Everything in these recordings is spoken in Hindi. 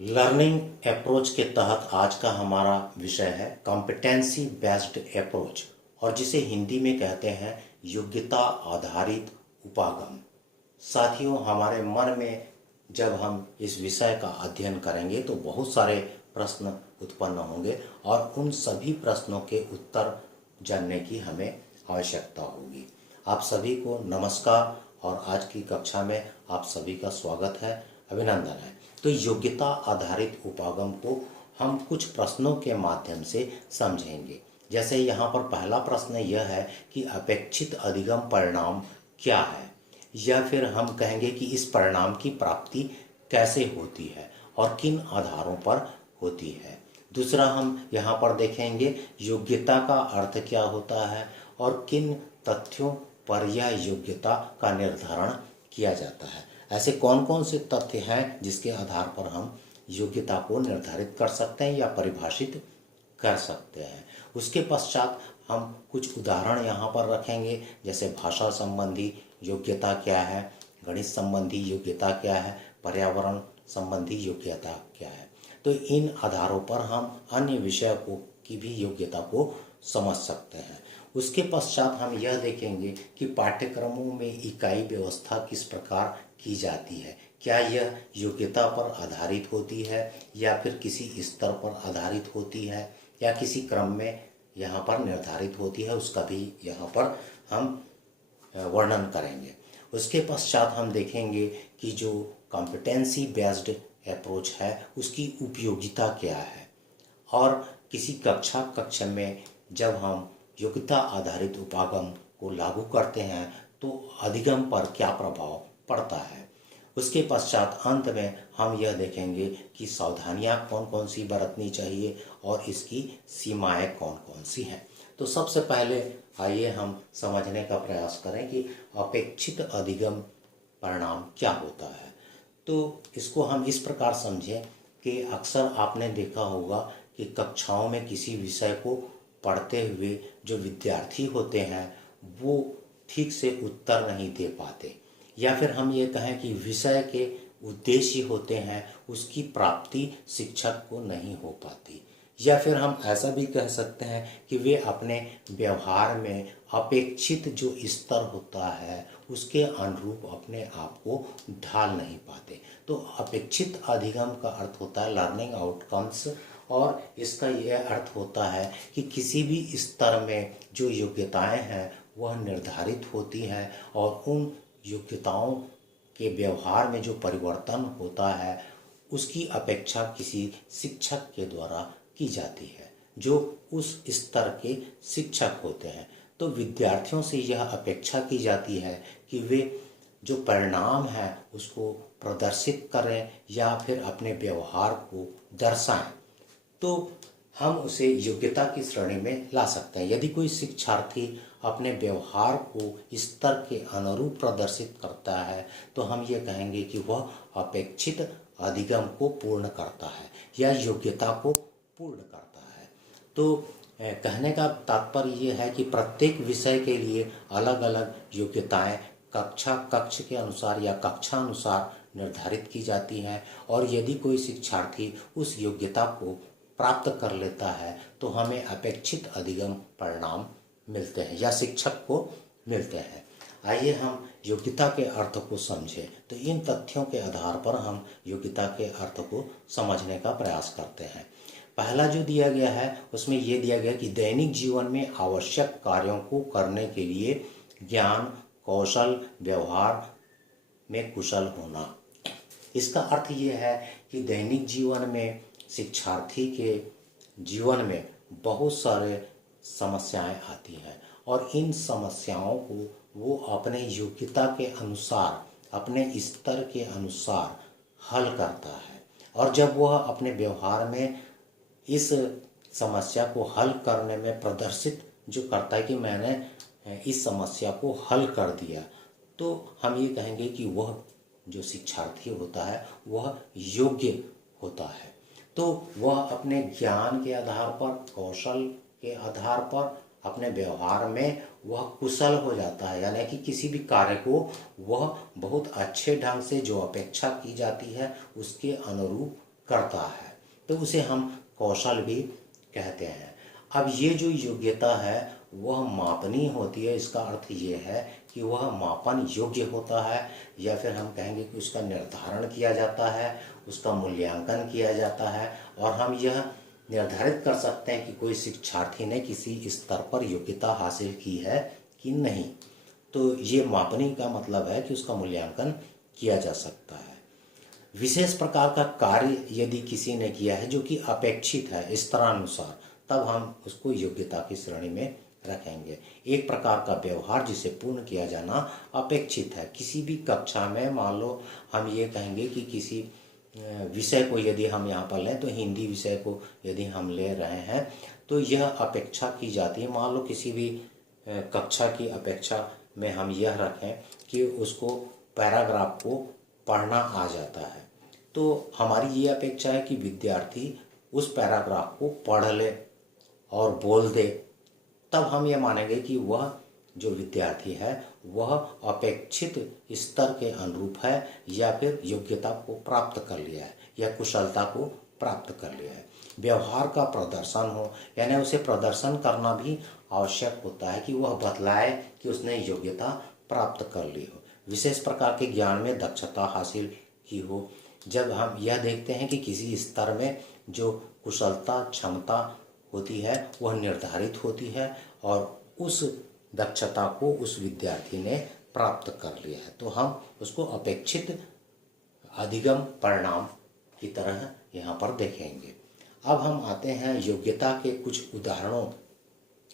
लर्निंग अप्रोच के तहत आज का हमारा विषय है कॉम्पिटेंसी बेस्ड अप्रोच और जिसे हिंदी में कहते हैं योग्यता आधारित उपागम। साथियों, हमारे मन में जब हम इस विषय का अध्ययन करेंगे तो बहुत सारे प्रश्न उत्पन्न होंगे और उन सभी प्रश्नों के उत्तर जानने की हमें आवश्यकता होगी। आप सभी को नमस्कार और आज की कक्षा में आप सभी का स्वागत है, अभिनंदन है। तो योग्यता आधारित उपागम को हम कुछ प्रश्नों के माध्यम से समझेंगे। जैसे यहाँ पर पहला प्रश्न यह है कि अपेक्षित अधिगम परिणाम क्या है, या फिर हम कहेंगे कि इस परिणाम की प्राप्ति कैसे होती है और किन आधारों पर होती है। दूसरा हम यहाँ पर देखेंगे योग्यता का अर्थ क्या होता है और किन तथ्यों पर यह योग्यता का निर्धारण किया जाता है। ऐसे कौन कौन से तथ्य हैं जिसके आधार पर हम योग्यता को निर्धारित कर सकते हैं या परिभाषित कर सकते हैं। उसके पश्चात हम कुछ उदाहरण यहाँ पर रखेंगे, जैसे भाषा संबंधी योग्यता क्या है, गणित संबंधी योग्यता क्या है, पर्यावरण संबंधी योग्यता क्या है। तो इन आधारों पर हम अन्य विषयों को की भी योग्यता को समझ सकते हैं। उसके पश्चात हम यह देखेंगे कि पाठ्यक्रमों में इकाई व्यवस्था किस प्रकार की जाती है। क्या यह योग्यता पर आधारित होती है या फिर किसी स्तर पर आधारित होती है या किसी क्रम में यहाँ पर निर्धारित होती है, उसका भी यहाँ पर हम वर्णन करेंगे। उसके पश्चात हम देखेंगे कि जो कॉम्पिटेंसी बेस्ड अप्रोच है उसकी उपयोगिता क्या है और किसी कक्षा में जब हम योग्यता आधारित उपागम को लागू करते हैं तो अधिगम पर क्या प्रभाव पड़ता है। उसके पश्चात अंत में हम यह देखेंगे कि सावधानियां कौन कौन सी बरतनी चाहिए और इसकी सीमाएं कौन कौन सी हैं। तो सबसे पहले आइए हम समझने का प्रयास करें कि अपेक्षित अधिगम परिणाम क्या होता है। तो इसको हम इस प्रकार समझें कि अक्सर आपने देखा होगा कि कक्षाओं में किसी विषय को पढ़ते हुए जो विद्यार्थी होते हैं वो ठीक से उत्तर नहीं दे पाते, या फिर हम ये कहें कि विषय के उद्देश्य होते हैं उसकी प्राप्ति शिक्षक को नहीं हो पाती, या फिर हम ऐसा भी कह सकते हैं कि वे अपने व्यवहार में अपेक्षित जो स्तर होता है उसके अनुरूप अपने आप को ढाल नहीं पाते। तो अपेक्षित अधिगम का अर्थ होता है लर्निंग आउटकम्स, और इसका यह अर्थ होता है कि किसी भी स्तर में जो योग्यताएं हैं वह निर्धारित होती हैं और उन योग्यताओं के व्यवहार में जो परिवर्तन होता है उसकी अपेक्षा किसी शिक्षक के द्वारा की जाती है जो उस स्तर के शिक्षक होते हैं। तो विद्यार्थियों से यह अपेक्षा की जाती है कि वे जो परिणाम है उसको प्रदर्शित करें या फिर अपने व्यवहार को दर्शाएं, तो हम उसे योग्यता की श्रेणी में ला सकते हैं। यदि कोई शिक्षार्थी अपने व्यवहार को स्तर के अनुरूप प्रदर्शित करता है तो हम ये कहेंगे कि वह अपेक्षित अधिगम को पूर्ण करता है या योग्यता को पूर्ण करता है। तो कहने का तात्पर्य ये है कि प्रत्येक विषय के लिए अलग अलग योग्यताएं कक्ष के अनुसार या कक्षानुसार निर्धारित की जाती हैं, और यदि कोई शिक्षार्थी उस योग्यता को प्राप्त कर लेता है तो हमें अपेक्षित अधिगम परिणाम मिलते हैं या शिक्षक को मिलते हैं। आइए हम योग्यता के अर्थ को समझें। तो इन तथ्यों के आधार पर हम योग्यता के अर्थ को समझने का प्रयास करते हैं। पहला जो दिया गया है उसमें यह दिया गया कि दैनिक जीवन में आवश्यक कार्यों को करने के लिए ज्ञान, कौशल, व्यवहार में कुशल होना। इसका अर्थ ये है कि दैनिक जीवन में शिक्षार्थी के जीवन में बहुत सारे समस्याएं आती हैं और इन समस्याओं को वो अपने योग्यता के अनुसार, अपने स्तर के अनुसार हल करता है, और जब वह अपने व्यवहार में इस समस्या को हल करने में प्रदर्शित जो करता है कि मैंने इस समस्या को हल कर दिया, तो हम ये कहेंगे कि वह जो शिक्षार्थी होता है वह योग्य होता है। तो वह अपने ज्ञान के आधार पर, कौशल के आधार पर, अपने व्यवहार में वह कुशल हो जाता है, यानी कि किसी भी कार्य को वह बहुत अच्छे ढंग से जो अपेक्षा की जाती है उसके अनुरूप करता है, तो उसे हम कौशल भी कहते हैं। अब ये जो योग्यता है वह मापनीय होती है। इसका अर्थ ये है कि वह मापन योग्य होता है, या फिर हम कहेंगे कि उसका निर्धारण किया जाता है, उसका मूल्यांकन किया जाता है, और हम यह निर्धारित कर सकते हैं कि कोई शिक्षार्थी ने किसी स्तर पर योग्यता हासिल की है कि नहीं। तो ये मापनीय का मतलब है कि उसका मूल्यांकन किया जा सकता है। विशेष प्रकार का कार्य यदि किसी ने किया है जो कि अपेक्षित है स्तरानुसार, तब हम उसको योग्यता की श्रेणी में रखेंगे। एक प्रकार का व्यवहार जिसे पूर्ण किया जाना अपेक्षित है। किसी भी कक्षा में मान लो हम ये कहेंगे कि किसी विषय को यदि हम यहाँ पर लें, तो हिंदी विषय को यदि हम ले रहे हैं तो यह अपेक्षा की जाती है। मान लो किसी भी कक्षा की अपेक्षा में हम यह रखें कि उसको पैराग्राफ को पढ़ना आ जाता है, तो हमारी ये अपेक्षा है कि विद्यार्थी उस पैराग्राफ को पढ़ ले और बोल दे। तब हम ये मानेंगे कि वह जो विद्यार्थी है वह अपेक्षित स्तर के अनुरूप है, या फिर योग्यता को प्राप्त कर लिया है, या कुशलता को प्राप्त कर लिया है। व्यवहार का प्रदर्शन हो, यानी उसे प्रदर्शन करना भी आवश्यक होता है कि वह बतलाए कि उसने योग्यता प्राप्त कर ली हो। विशेष प्रकार के ज्ञान में दक्षता हासिल की हो। जब हम यह देखते हैं कि किसी स्तर में जो कुशलता क्षमता होती है वह निर्धारित होती है, और उस दक्षता को उस विद्यार्थी ने प्राप्त कर लिया है, तो हम उसको अपेक्षित अधिगम परिणाम की तरह यहाँ पर देखेंगे। अब हम आते हैं योग्यता के कुछ उदाहरणों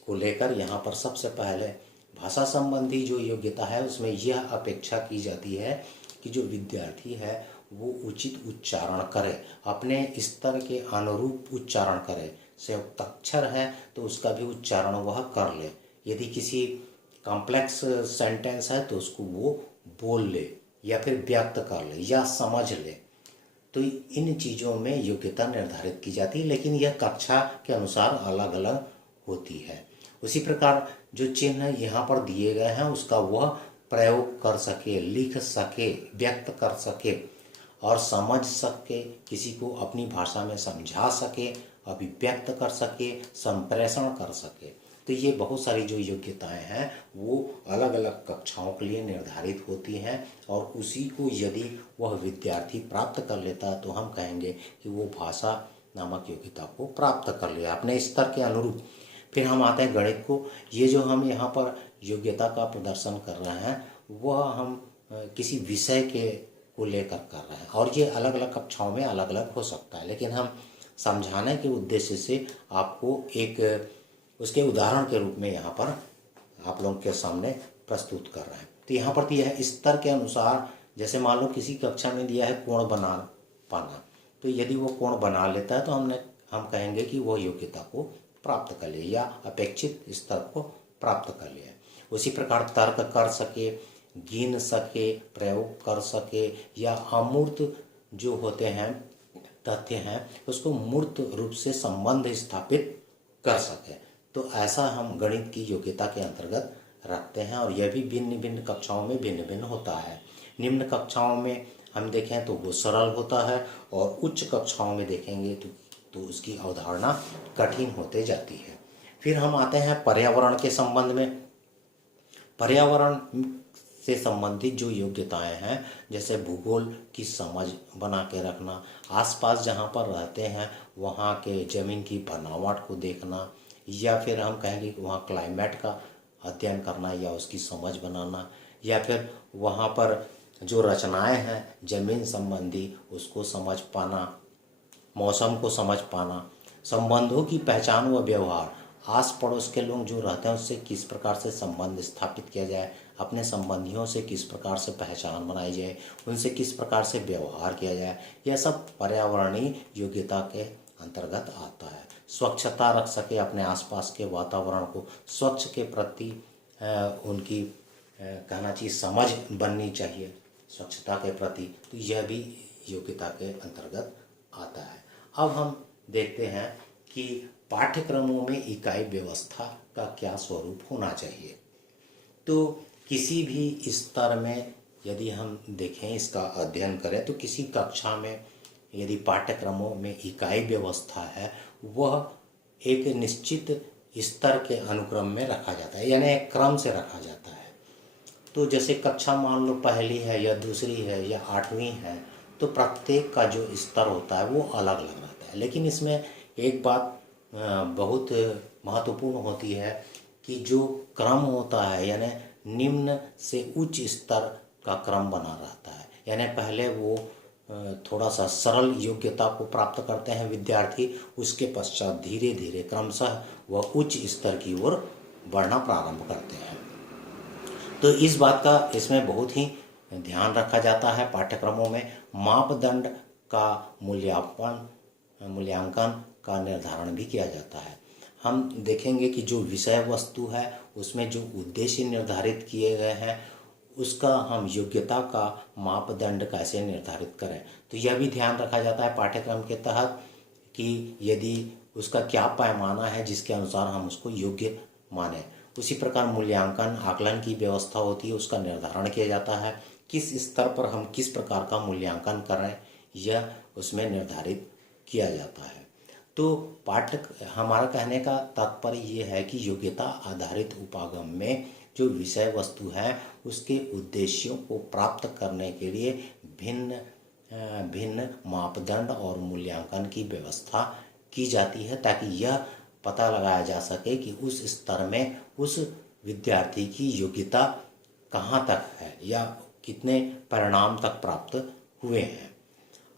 को लेकर। यहाँ पर सबसे पहले भाषा संबंधी जो योग्यता है उसमें यह अपेक्षा की जाती है कि जो विद्यार्थी है वो उचित उच्चारण करे, अपने स्तर के अनुरूप उच्चारण करे। संयुक्ताक्षर है तो उसका भी उच्चारण वह कर ले। यदि किसी कॉम्प्लेक्स सेंटेंस है तो उसको वो बोल ले, या फिर व्यक्त कर ले, या समझ ले। तो इन चीज़ों में योग्यता निर्धारित की जाती है, लेकिन यह कक्षा के अनुसार अलग अलग होती है। उसी प्रकार जो चिन्ह यहाँ पर दिए गए हैं उसका वह प्रयोग कर सके, लिख सके, व्यक्त कर सके और समझ सके, किसी को अपनी भाषा में समझा सके, अभिव्यक्त कर सके, संप्रेषण कर सके। तो ये बहुत सारी जो योग्यताएं हैं वो अलग अलग कक्षाओं के लिए निर्धारित होती हैं, और उसी को यदि वह विद्यार्थी प्राप्त कर लेता है तो हम कहेंगे कि वो भाषा नामक योग्यता को प्राप्त कर लिया अपने स्तर के अनुरूप। फिर हम आते हैं गणित को। ये जो हम यहाँ पर योग्यता का प्रदर्शन कर रहे हैं वह हम किसी विषय के को लेकर कर रहे हैं, और ये अलग अलग कक्षाओं में अलग अलग हो सकता है, लेकिन हम समझाने के उद्देश्य से आपको एक उसके उदाहरण के रूप में यहाँ पर आप लोगों के सामने प्रस्तुत कर रहे हैं। तो यहाँ पर दिया है स्तर के अनुसार, जैसे मान लो किसी कक्षा में दिया है कोण बना पाना, तो यदि वो कोण बना लेता है तो हम कहेंगे कि वो योग्यता को प्राप्त कर लिया, या अपेक्षित स्तर को प्राप्त कर लिया। उसी प्रकार तर्क कर सके, गिन सके, प्रयोग कर सके, या अमूर्त जो होते हैं तथ्य हैं उसको मूर्त रूप से संबंध स्थापित कर सके। तो ऐसा हम गणित की योग्यता के अंतर्गत रखते हैं, और यह भी भिन्न भिन्न कक्षाओं में भिन्न भिन्न होता है। निम्न कक्षाओं में हम देखें तो वो सरल होता है, और उच्च कक्षाओं में देखेंगे तो उसकी अवधारणा कठिन होते जाती है। फिर हम आते हैं पर्यावरण के संबंध में। पर्यावरण से संबंधित जो योग्यताएं हैं, जैसे भूगोल की समझ बना के रखना, आसपास जहाँ पर रहते हैं वहाँ के ज़मीन की बनावट को देखना, या फिर हम कहेंगे कि वहाँ क्लाइमेट का अध्ययन करना या उसकी समझ बनाना, या फिर वहाँ पर जो रचनाएं हैं ज़मीन संबंधी उसको समझ पाना, मौसम को समझ पाना, संबंधों की पहचान व व्यवहार, आस पड़ोस के लोग जो रहते हैं उससे किस प्रकार से संबंध स्थापित किया जाए, अपने संबंधियों से किस प्रकार से पहचान बनाई जाए, उनसे किस प्रकार से व्यवहार किया जाए, यह सब पर्यावरणीय योग्यता के अंतर्गत आता है। स्वच्छता रख सके, अपने आसपास के वातावरण को स्वच्छ के प्रति उनकी कहना चाहिए समझ बननी चाहिए स्वच्छता के प्रति, तो यह भी योग्यता के अंतर्गत आता है। अब हम देखते हैं कि पाठ्यक्रमों में इकाई व्यवस्था का क्या स्वरूप होना चाहिए। तो किसी भी स्तर में यदि हम देखें, इसका अध्ययन करें, तो किसी कक्षा में यदि पाठ्यक्रमों में इकाई व्यवस्था है वह एक निश्चित स्तर के अनुक्रम में रखा जाता है, यानी एक क्रम से रखा जाता है। तो जैसे कक्षा मान लो पहली है या दूसरी है या 8वीं है, तो प्रत्येक का जो स्तर होता है वो अलग अलग रहता है। लेकिन इसमें एक बात बहुत महत्वपूर्ण होती है कि जो क्रम होता है यानी निम्न से उच्च स्तर का क्रम बना रहता है। यानी पहले वो थोड़ा सा सरल योग्यता को प्राप्त करते हैं विद्यार्थी, उसके पश्चात धीरे धीरे क्रमशः वह उच्च स्तर की ओर बढ़ना प्रारंभ करते हैं। तो इस बात का इसमें बहुत ही ध्यान रखा जाता है। पाठ्यक्रमों में मापदंड का मूल्यांकन का निर्धारण भी किया जाता है। हम देखेंगे कि जो विषय वस्तु है उसमें जो उद्देश्य निर्धारित किए गए हैं उसका हम योग्यता का मापदंड कैसे निर्धारित करें, तो यह भी ध्यान रखा जाता है पाठ्यक्रम के तहत कि यदि उसका क्या पैमाना है जिसके अनुसार हम उसको योग्य माने। उसी प्रकार मूल्यांकन आकलन की व्यवस्था होती है, उसका निर्धारण किया जाता है किस स्तर पर हम किस प्रकार का मूल्यांकन करें, यह उसमें निर्धारित किया जाता है। तो हमारा कहने का तात्पर्य ये है कि योग्यता आधारित उपागम में जो विषय वस्तु है उसके उद्देश्यों को प्राप्त करने के लिए भिन्न भिन्न मापदंड और मूल्यांकन की व्यवस्था की जाती है, ताकि यह पता लगाया जा सके कि उस स्तर में उस विद्यार्थी की योग्यता कहाँ तक है या कितने परिणाम तक प्राप्त हुए हैं।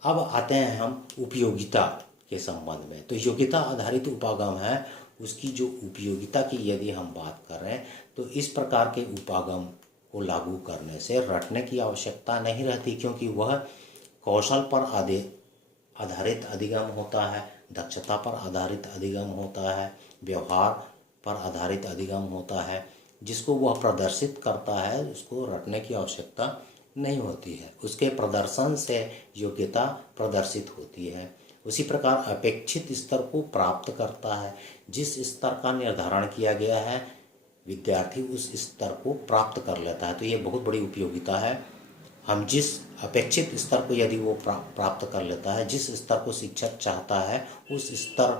अब आते हैं हम उपयोगिता के संबंध में। तो योग्यता आधारित उपागम है, उसकी जो उपयोगिता की यदि हम बात कर रहे हैं तो इस प्रकार के उपागम को लागू करने से रटने की आवश्यकता नहीं रहती, क्योंकि वह कौशल पर आधारित अधिगम होता है, दक्षता पर आधारित अधिगम होता है, व्यवहार पर आधारित अधिगम होता है। जिसको वह प्रदर्शित करता है उसको रटने की आवश्यकता नहीं होती है, उसके प्रदर्शन से योग्यता प्रदर्शित होती है। उसी प्रकार अपेक्षित स्तर को प्राप्त करता है, जिस स्तर का निर्धारण किया गया है विद्यार्थी उस स्तर को प्राप्त कर लेता है। तो ये बहुत बड़ी उपयोगिता है। हम जिस अपेक्षित स्तर को यदि वो प्राप्त कर लेता है, जिस स्तर को शिक्षक चाहता है उस स्तर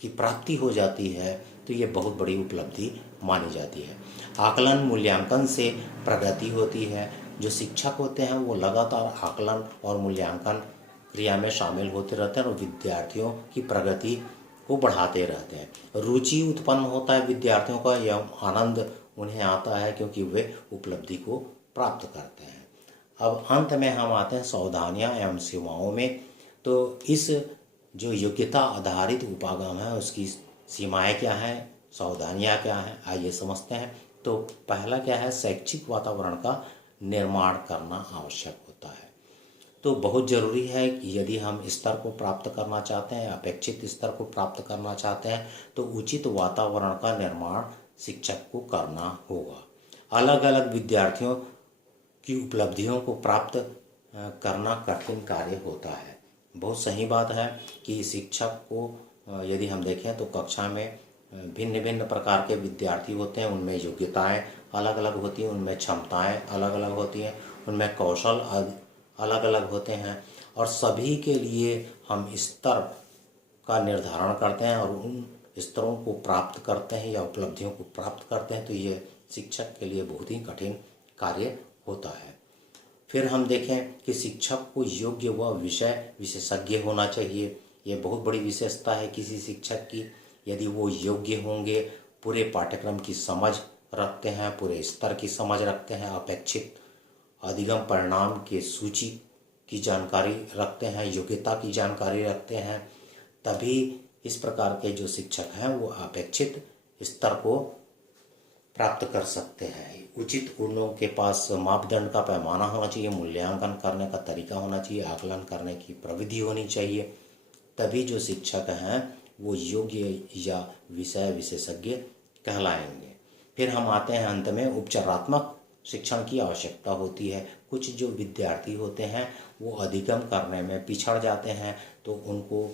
की प्राप्ति हो जाती है, तो ये बहुत बड़ी उपलब्धि मानी जाती है। आकलन मूल्यांकन से प्रगति होती है। जो शिक्षक होते हैं वो लगातार आकलन और मूल्यांकन क्रिया में शामिल होते रहते हैं और विद्यार्थियों की प्रगति को बढ़ाते रहते हैं। रुचि उत्पन्न होता है विद्यार्थियों का, एवं आनंद उन्हें आता है क्योंकि वे उपलब्धि को प्राप्त करते हैं। अब अंत में हम आते हैं सावधानियां एवं सीमाओं में। तो इस जो योग्यता आधारित उपागम है उसकी सीमाएं क्या हैं, सावधानियां क्या हैं, आइए समझते हैं। तो पहला क्या है, शैक्षिक वातावरण का निर्माण करना आवश्यक होता है। तो बहुत ज़रूरी है कि यदि हम स्तर को प्राप्त करना चाहते हैं, अपेक्षित स्तर को प्राप्त करना चाहते हैं, तो उचित वातावरण का निर्माण शिक्षक को करना होगा। अलग अलग विद्यार्थियों की उपलब्धियों को प्राप्त करना कठिन कार्य होता है। बहुत सही बात है कि शिक्षक को यदि हम देखें तो कक्षा में भिन्न भिन्न प्रकार के विद्यार्थी होते हैं, उनमें योग्यताएं अलग अलग होती हैं, उनमें क्षमताएं अलग अलग होती हैं, उनमें कौशल अलग अलग होते हैं, और सभी के लिए हम स्तर का निर्धारण करते हैं और उन स्तरों को प्राप्त करते हैं या उपलब्धियों को प्राप्त करते हैं, तो ये शिक्षक के लिए बहुत ही कठिन कार्य होता है। फिर हम देखें कि शिक्षक को योग्य व विषय विशेषज्ञ होना चाहिए। ये बहुत बड़ी विशेषता है किसी शिक्षक की। यदि वो योग्य होंगे, पूरे पाठ्यक्रम की समझ रखते हैं, पूरे स्तर की समझ रखते हैं, अपेक्षित अधिगम परिणाम के सूची की जानकारी रखते हैं, योग्यता की जानकारी रखते हैं, तभी इस प्रकार के जो शिक्षक हैं वो अपेक्षित स्तर को प्राप्त कर सकते हैं। उचित उनके पास मापदंड का पैमाना होना चाहिए, मूल्यांकन करने का तरीका होना चाहिए, आकलन करने की प्रविधि होनी चाहिए, तभी जो शिक्षक हैं वो योग्य या विषय विशेषज्ञ कहलाएंगे। फिर हम आते हैं अंत में उपचारात्मक शिक्षण की आवश्यकता होती है। कुछ जो विद्यार्थी होते हैं वो अधिगम करने में पिछड़ जाते हैं, तो उनको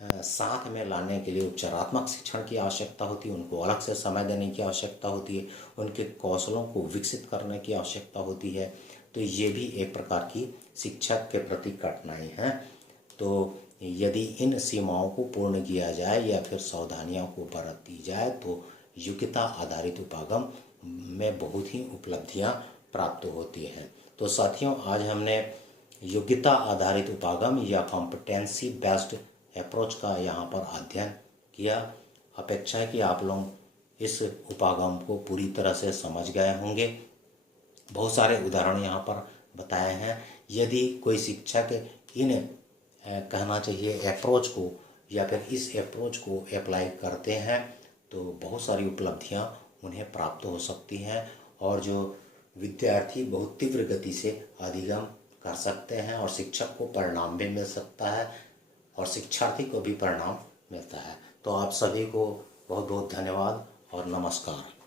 साथ में लाने के लिए उपचारात्मक शिक्षण की आवश्यकता होती है, उनको अलग से समय देने की आवश्यकता होती है, उनके कौशलों को विकसित करने की आवश्यकता होती है। तो ये भी एक प्रकार की शिक्षक के प्रति कठिनाई है। तो यदि इन सीमाओं को पूर्ण किया जाए या फिर सावधानियों को बरती जाए तो योग्यता आधारित उपागम में बहुत ही उपलब्धियां प्राप्त होती हैं। तो साथियों, आज हमने योग्यता आधारित उपागम या कॉम्पिटेंसी बेस्ड अप्रोच का यहाँ पर अध्ययन किया। अपेक्षा है कि आप लोग इस उपागम को पूरी तरह से समझ गए होंगे। बहुत सारे उदाहरण यहाँ पर बताए हैं। यदि कोई शिक्षक इन कहना चाहिए अप्रोच को या फिर इस अप्रोच को अप्लाई करते हैं तो बहुत सारी उपलब्धियां उन्हें प्राप्त हो सकती हैं और जो विद्यार्थी बहुत तीव्र गति से अधिगम कर सकते हैं और शिक्षक को परिणाम भी मिल सकता है और शिक्षार्थी को भी परिणाम मिलता है। तो आप सभी को बहुत बहुत धन्यवाद और नमस्कार।